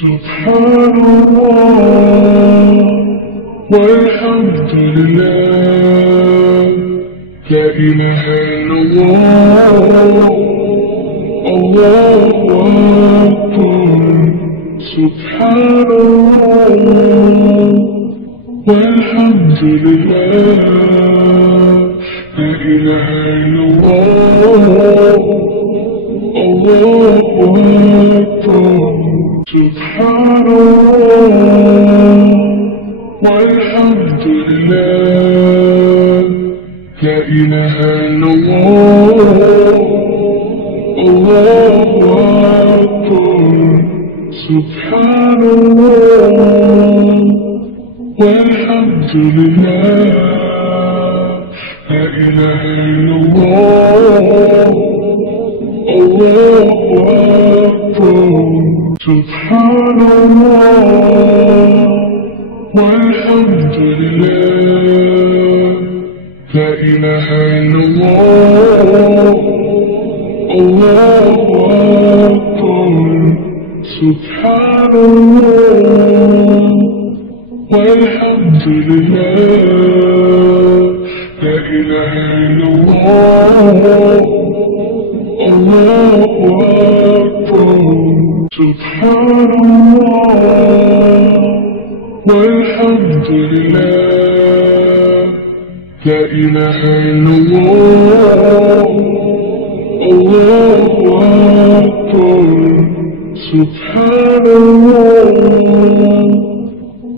سبحان الله والحمد لله لا إله إلا الله الله أكبر سبحان الله والحمد لله لا إله إلا الله الله أكبر سبحان الله والحمد لله لا إله إلا الله الله أكبر سبحان الله والحمد لله لا إله إلا الله الله أكبر سبحان الله والحمد لله لا إله إلا الله الله أكبر سبحان الله والحمد لله لا إله إلا الله الله أكبر سبحان الله والحمد لله لا إله إلا الله الله أكبر سبحان الله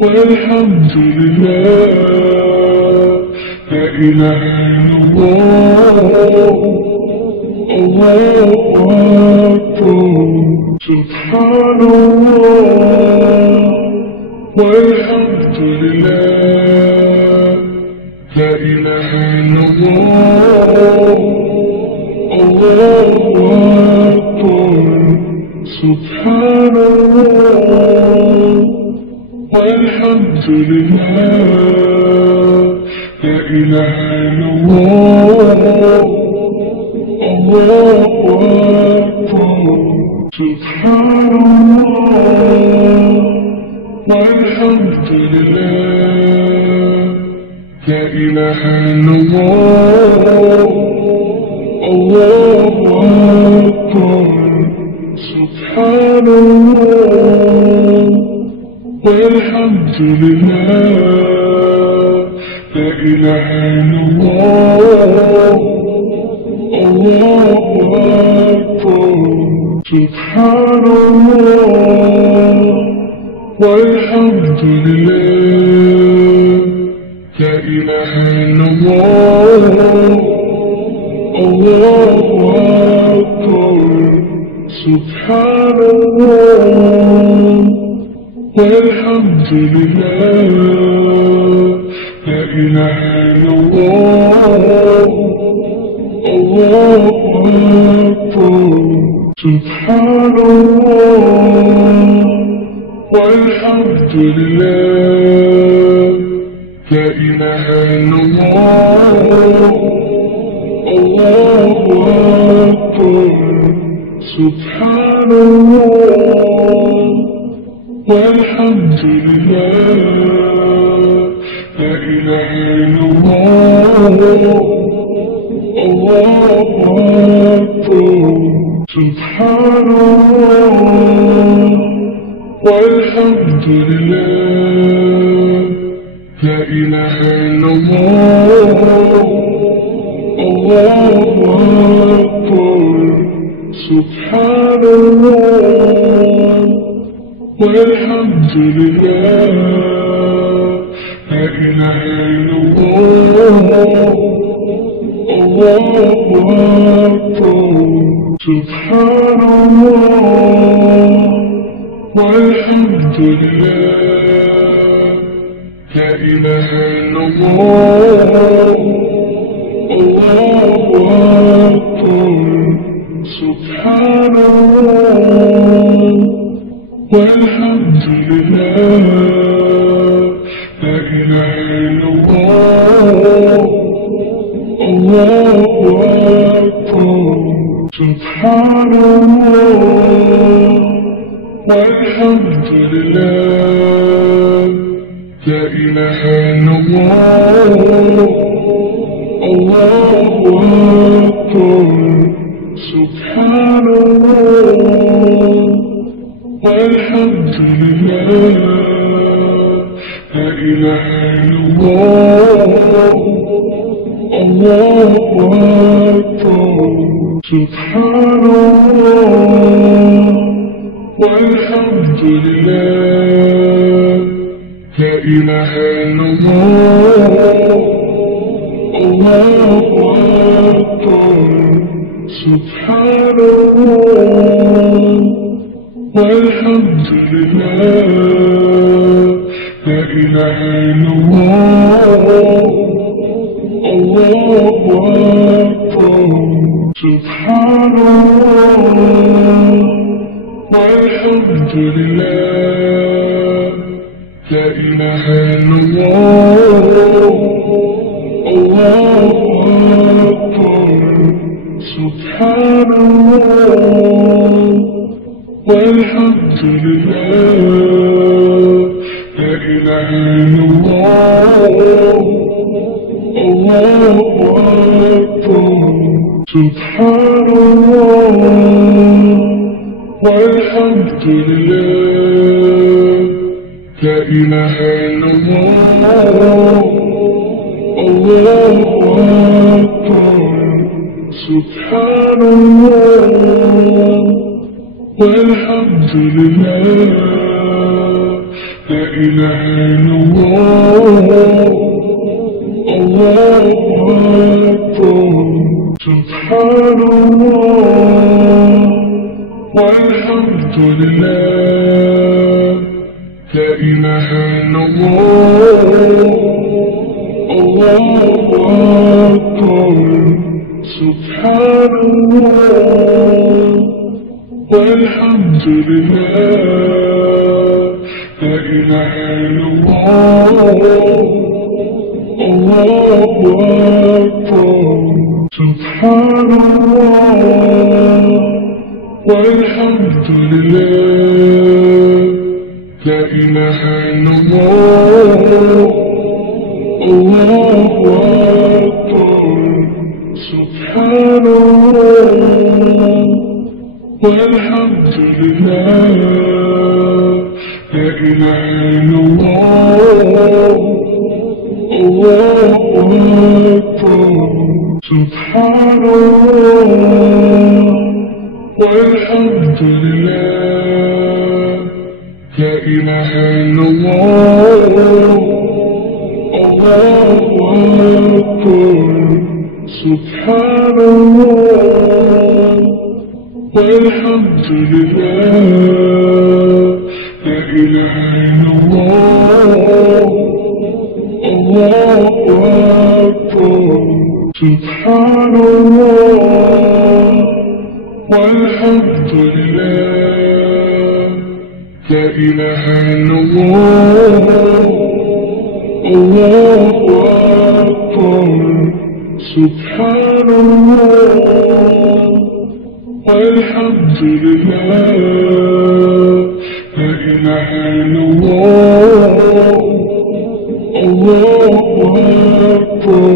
والحمد لله لا إله إلا الله الله أكبر سبحان الله والحمد لله لا إله إلا الله الله أكبر سبحان الله والحمد لله لا إله إلا الله الله أكبر سبحان الله والحمد لله لا إله إلا الله الله أكبر سبحان الله والحمد لله لا إله إلا الله الله أكبر سبحان الله والحمد لله لا إله إلا الله الله أكبر سبحان الله والحمد لله لا إله إلا الله الله أكبر سبحان الله والحمد لله لا إله إلا الله الله أكبر سبحان الله والحمد لله لا إله إلا الله الله أكبر سبحان الله والحمد لله لا إله إلا الله الله أكبر سبحان الله والحمد لله لا إله إلا الله الله أكبر سبحان الله والحمد لله لا إله إلا الله الله أكبر سبحان الله والحمد لله لا إله إلا الله الله أكبر سبحان الله والحمد لله لا إله إلا الله الله أكبر سبحان الله والحمد لله لا إله إلا الله الله أكبر سبحان الله والحمد لله لا إله إلا الله الله أكبر سبحان الله والحمد لله لا إله إلا الله الله أكبر سبحان الله والحمد لله لا إله إلا الله الله أكبر سبحان الله والحمد لله لا إله إلا الله الله أكبر سبحان الله والحمد لله لا إله إلا الله الله أكبر سبحان الله والحمد لله لا إله إلا الله الله أكبر سبحان الله والحمد لله لا إله إلا الله الله أكبر سبحان الله والحمد لله لا إله إلا الله الله أكبر سبحان الله والحمد لله لا إله إلا الله الله أكبر سبحان الله والحمد لله لا إله إلا الله الله أكبر سبحان الله والحمد لله لا إله إلا الله الله أكبر سبحان الله والحمد لله لا إله إلا الله الله أكبر سبحان الله والحمد لله لا إله إلا الله الله أكبر سبحان الله والحمد لله لا إله إلا الله الله أكبر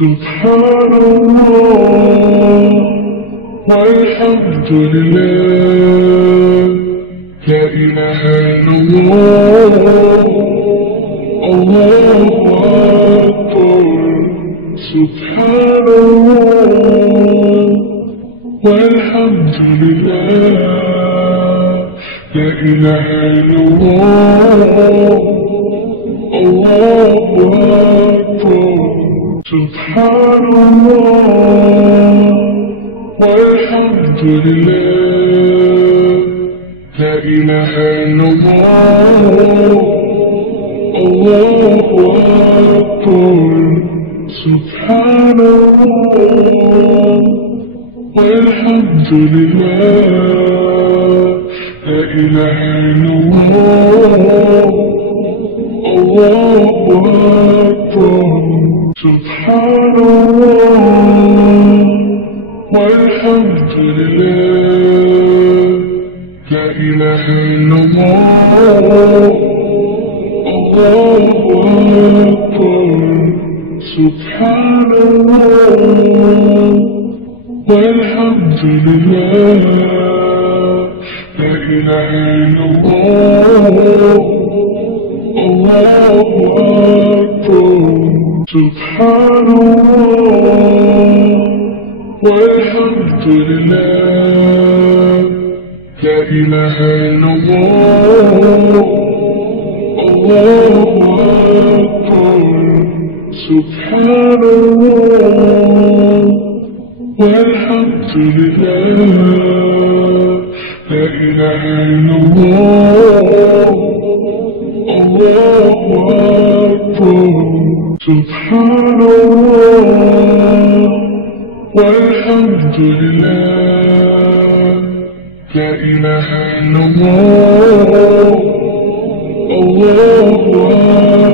سبحان الله والحمد لله لا إله إلا الله الله أكبر سبحان الله والحمد لله لا إله إلا الله الله أكبر سبحان الله والحمد لله لا إله إلا الله الله أكبر سبحان الله والحمد لله لا إله إلا الله الله أكبر سبحان الله والحمد لله لا إله سبحان الله والحمد لله لا إله إلا الله الله أكبر سبحان الله والحمد لله لا إله إلا الله الله أكبر سبحان الله والحمد لله لا إله إلا الله الله أكبر سبحان الله والحمد لله لا إله إلا الله الله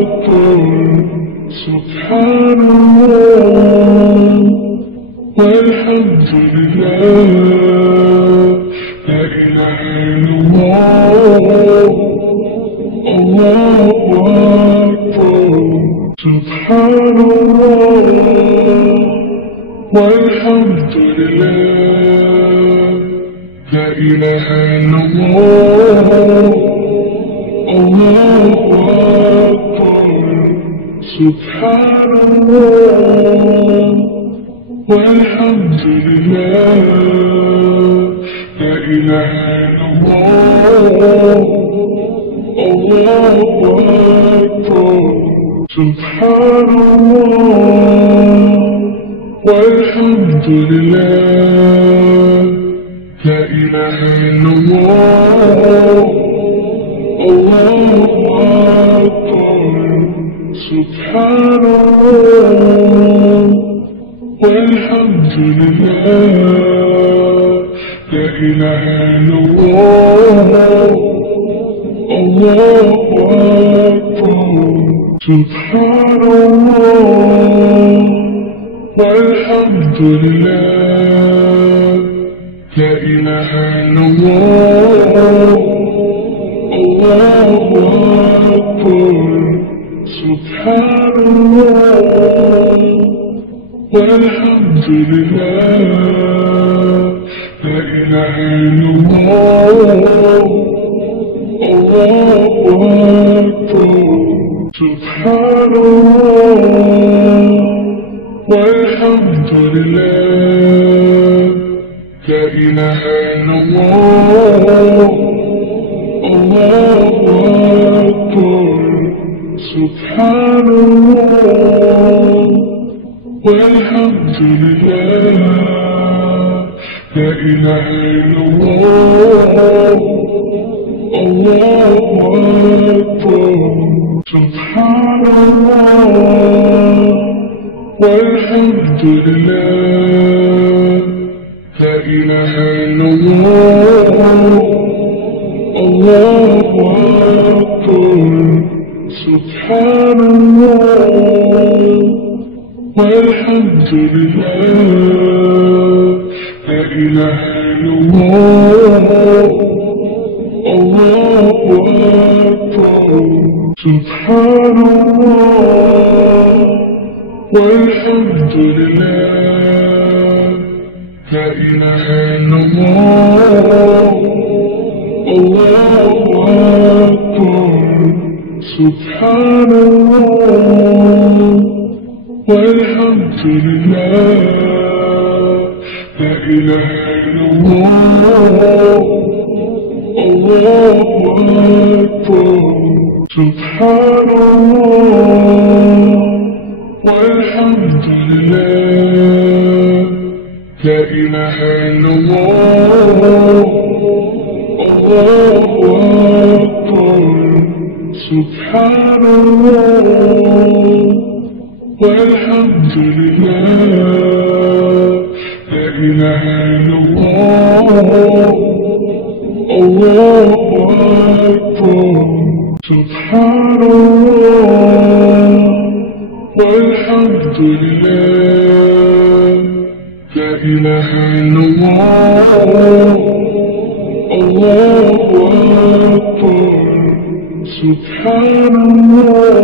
أكبر سبحان الله والحمد لله لا إله إلا الله الله أكبر سبحان الله والحمد لله لا إله إلا الله الله أكبر سبحان الله والحمد لله لا إله إلا الله الله أكبر سبحان الله والحمد لله لا إله إلا الله الله أكبر سبحان الله والحمد لله لا إله إلا الله الله أكبر سبحان الله والحمد لله لا إله إلا الله الله أكبر سبحان الله والحمد لله لا إله إلا الله الله أكبر سبحان الله والحمد لله لا إله إلا الله الله أكبر سبحان الله والحمد لله لا إله إلا الله الله أكبر سبحان الله والحمد لله لا إله إلا الله الله أكبر سبحان الله والحمد لله لا إله إلا الله الله أكبر سبحان الله والحمد لله لا إله إلا الله الله أكبر سبحان الله والحمد لله لا إله إلا الله الله أكبر سبحان الله والحمد لله لا إله إلا الله الله أكبر سبحان الله والحمد لله لا إله إلا الله الله أكبر سبحان الله والحمد لله لا إله إلا الله الله أكبر سبحان الله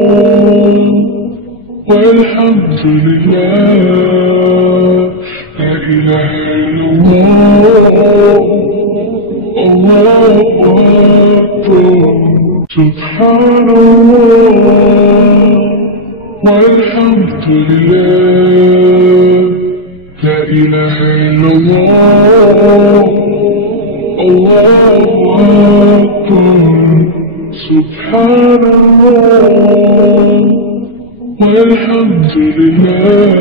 والحمد لله لا إله إلا الله الله أكبر سبحان الله والحمد لله لا إله إلا الله الله أكبر سبحان الله والحمد لله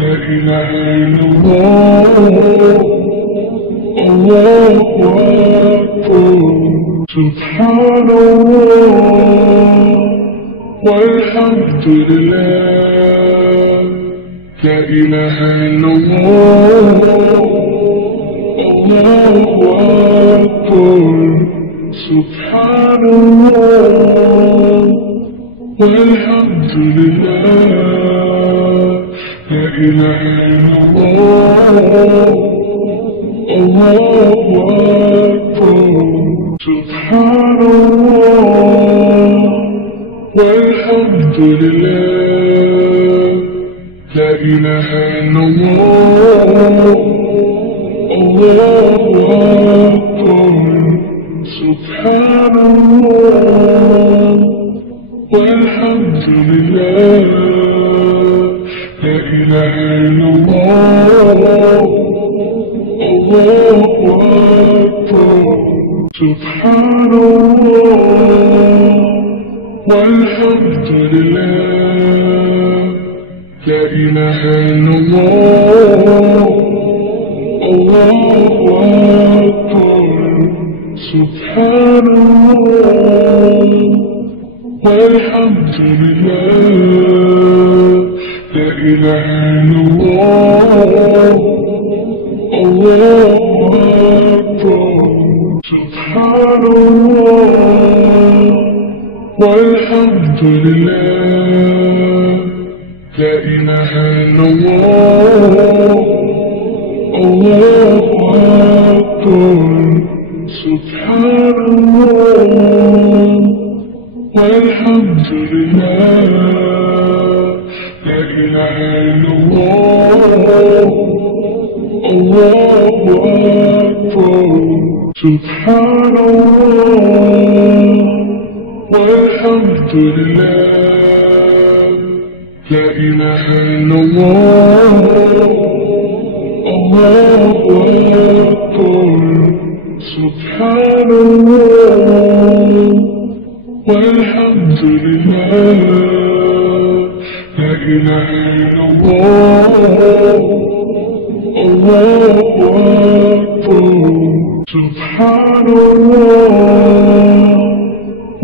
لا إله إلا الله الله أكبر سبحان الله والحمد لله لا إله إلا الله الله أكبر سبحان الله والحمد لله لا إله إلا الله الله أكبر سبحان الله والحمد لله لا إله إلا الله الله أكبر سبحان الله والحمد لله لا إله إلا الله الله أكبر سبحان الله والحمد لله لا إله إلا الله الله أكبر سبحان الله والحمد لله لا إله إلا الله الله أكبر سبحان الله والحمد لله لا إله إلا الله الله أكبر سبحان الله والحمد لله لا إله إلا الله الله أكبر سبحان الله والحمد لله لا إله إلا الله الله أكبر سبحان الله والحمد لله لا إله إلا الله الله أكبر سبحان الله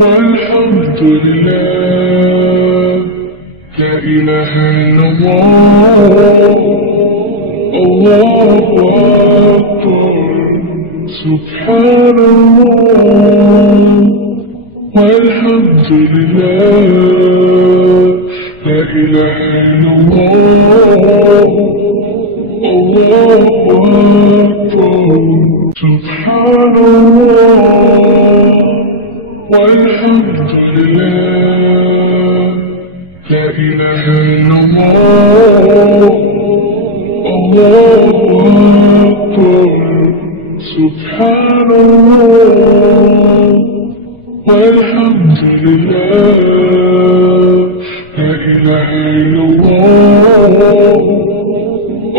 والحمد لله لا إله إلا الله الله أكبر سبحان الله والحمد لله لا إله إلا الله الله أكبر سبحان الله والحمد لله لا إله إلا الله الله أكبر سبحان الله والحمد لله لا إله إلا الله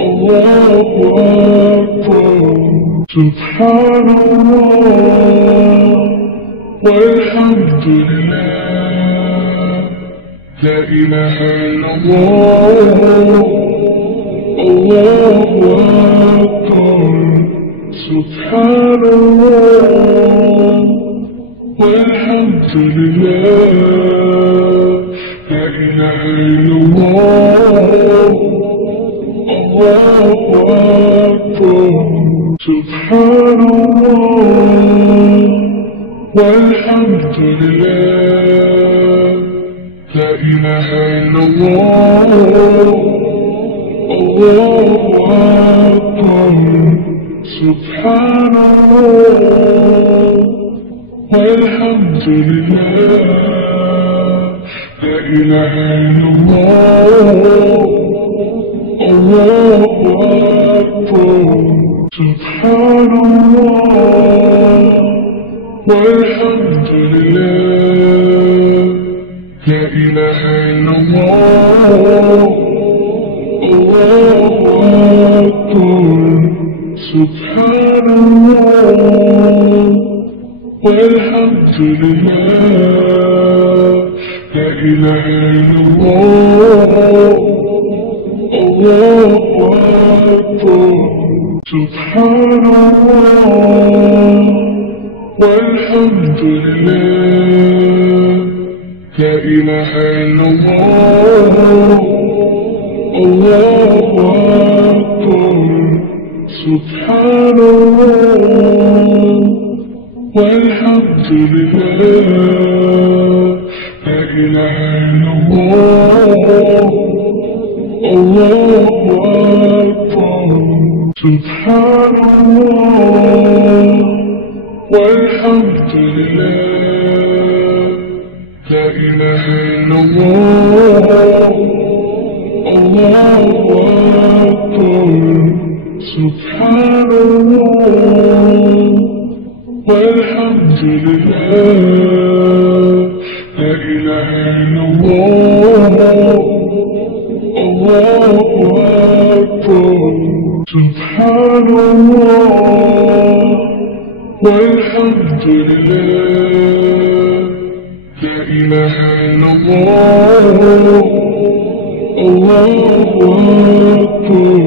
الله أكبر سبحان الله والحمد لله لا إله إلا الله الله أكبر سبحان الله والحمد لله لا إله إلا الله الله أكبر سبحان الله والحمد لله لا إله إلا الله الله أكبر سبحان الله والحمد لله لا إله إلا الله الله أكبر سبحان الله والحمد لله لا إله إلا الله الله أكبر سبحان الله والحمد لله لا إله إلا الله الله أكبر سبحان الله والحمد لله لا إله إلا الله الله أكبر سبحان الله والحمد لله لا إله إلا الله الله أكبر سبحان الله والحمد لله لا إله إلا الله الله أكبر سبحان الله والحمد لله لا إله إلا الله الله أكبر سبحان الله والحمد لله لا إله إلا الله الله أكبر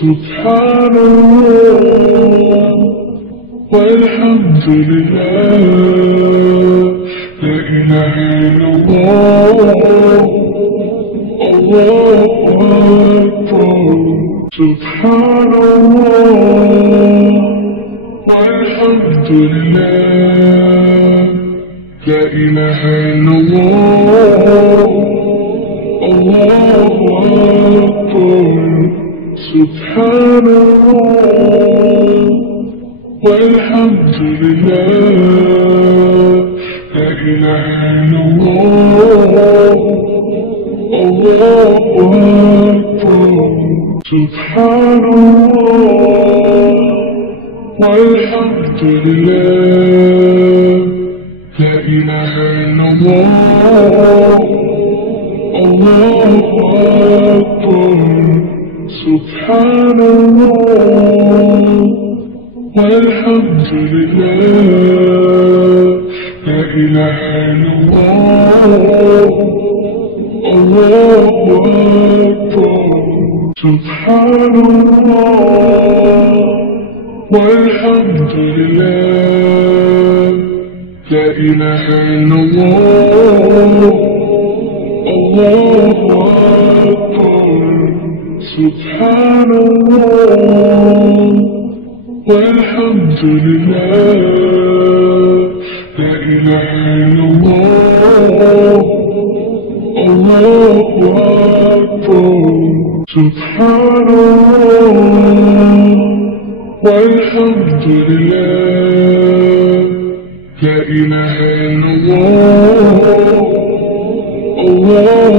سبحان الله والحمد لله لا إله إلا الله الله أكبر سبحان الله والحمد لله لا إله إلا الله الله أكبر سبحان الله والحمد لله لا إله إلا الله الله أكبر سبحان الله والحمد لله لا إله إلا الله الله أكبر سبحان الله والحمد لله لا إله إلا الله الله أكبر سبحان الله والحمد لله لا إله إلا الله الله أكبر سبحان الله والحمد لله لا إله إلا الله الله أكبر سبحان الله والحمد لله لا إله إلا الله الله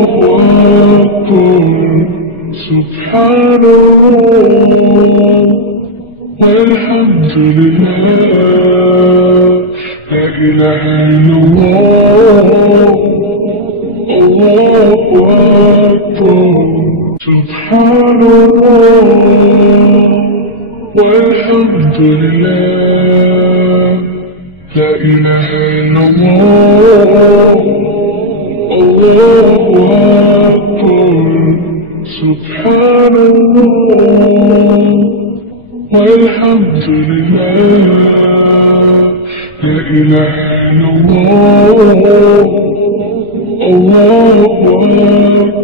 أكبر سبحان الله والحمد لله لا إله إلا الله الله أكبر سبحان الله والحمد لله لا إله إلا الله الله أكبر سبحان الله والحمد لله لا إله إلا الله الله أكبر